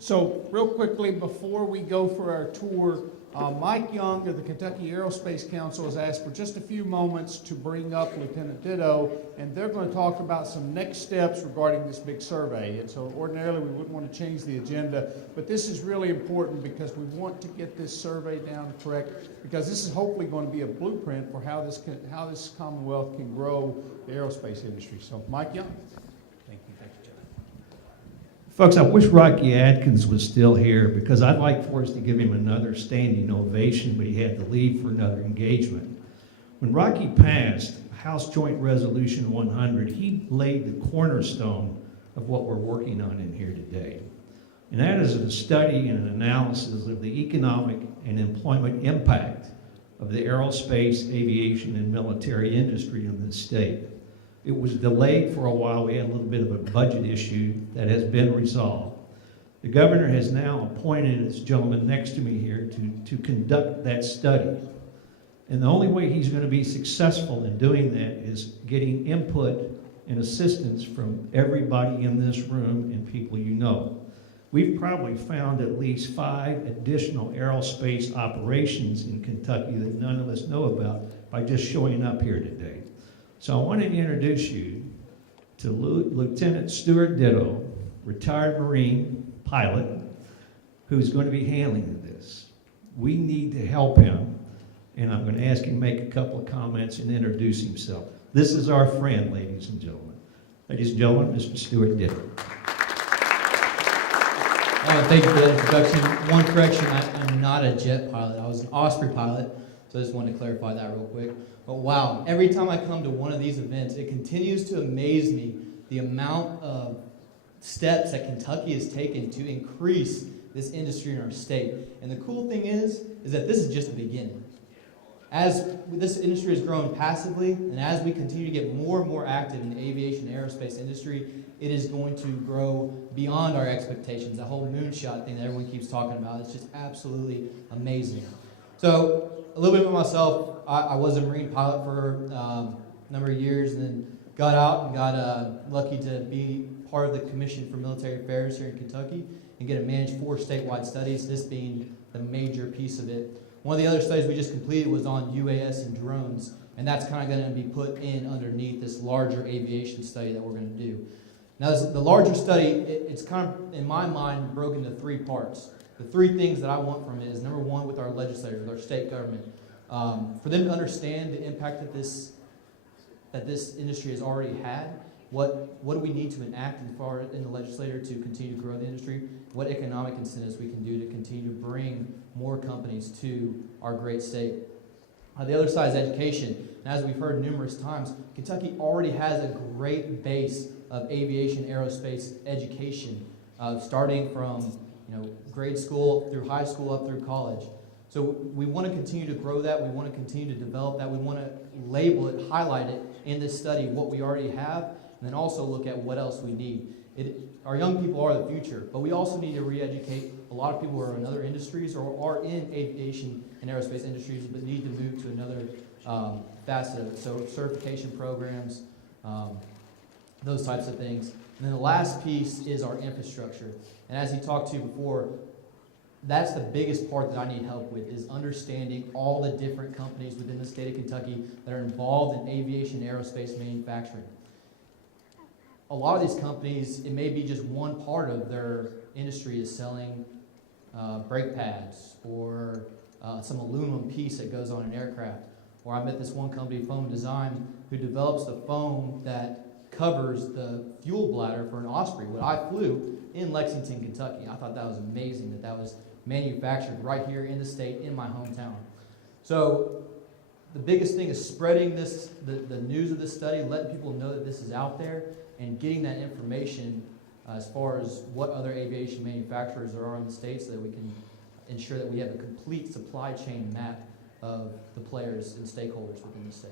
So real quickly, before we go for our tour, Mike Young of the Kentucky Aerospace Council has asked for just a few moments to bring up Lieutenant Ditto, and they're going to talk about some next steps regarding this big survey. And so ordinarily we wouldn't want to change the agenda, but this is really important because we want to get this survey down correct, because this is hopefully going to be a blueprint for how this Commonwealth can grow the aerospace industry. So Mike Young. Folks, I wish Rocky Adkins was still here because I'd like for us to give him another standing ovation, but he had to leave for another engagement. When Rocky passed House Joint Resolution 100, he laid the cornerstone of what we're working on in here today. And that is a study and an analysis of the economic and employment impact of the aerospace, aviation, and military industry in this state. It was delayed for a while. We had a little bit of a budget issue that has been resolved. The governor has now appointed this gentleman next to me here to conduct that study. And the only way he's going to be successful in doing that is getting input and assistance from everybody in this room and people you know. We've probably found at least 5 additional aerospace operations in Kentucky that none of us know about by just showing up here today. So I want to introduce you to Lieutenant Stewart Ditto, retired Marine pilot, who's going to be handling this. We need to help him, and I'm going to ask him to make a couple of comments and introduce himself. This is our friend, ladies and gentlemen. Ladies and gentlemen, Mr. Stewart Ditto. Thank you for that introduction. One correction, I'm not a jet pilot. I was an Osprey pilot, so I just wanted to clarify that real quick. But wow, every time I come to one of these events, it continues to amaze me the amount of steps that Kentucky has taken to increase this industry in our state. And the cool thing is that this is just the beginning. As this industry has grown passively, and as we continue to get more and more active in the aviation and aerospace industry, it is going to grow beyond our expectations. That whole moonshot thing that everyone keeps talking about is just absolutely amazing. So, a little bit about myself. I was a Marine pilot for a number of years, and then got out and got lucky to be part of the Commission for Military Affairs here in Kentucky and get to manage 4 statewide studies, this being the major piece of it. One of the other studies we just completed was on UAS and drones, and that's kind of going to be put in underneath this larger aviation study that we're going to do. Now, the larger study, it's kind of, in my mind, broken into 3 parts. The 3 things that I want from it is, number 1, with our legislators, with our state government, for them to understand the impact that this industry has already had. What do we need to enact in the legislature to continue to grow the industry? What economic incentives we can do to continue to bring more companies to our great state? The other side is education. And as we've heard numerous times, Kentucky already has a great base of aviation aerospace education, starting from grade school through high school up through college. So we want to continue to grow that. We want to continue to develop that. We want to label it, highlight it in this study, what we already have, and then also look at what else we need. Our young people are the future, but we also need to re-educate a lot of people who are in other industries or are in aviation and aerospace industries but need to move to another facet of it. So certification programs, those types of things. And then the last piece is our infrastructure. And as he talked to you before, that's the biggest part that I need help with, is understanding all the different companies within the state of Kentucky that are involved in aviation and aerospace manufacturing. A lot of these companies, it may be just one part of their industry is selling brake pads or some aluminum piece that goes on an aircraft. Or I met this one company, Foam Design, who develops the foam that covers the fuel bladder for an Osprey. When I flew in Lexington, Kentucky, I thought that was amazing that was manufactured right here in the state, in my hometown. So the biggest thing is spreading the news of this study, letting people know that this is out there, and getting that information as far as what other aviation manufacturers there are in the state, so that we can ensure that we have a complete supply chain map of the players and stakeholders within the state.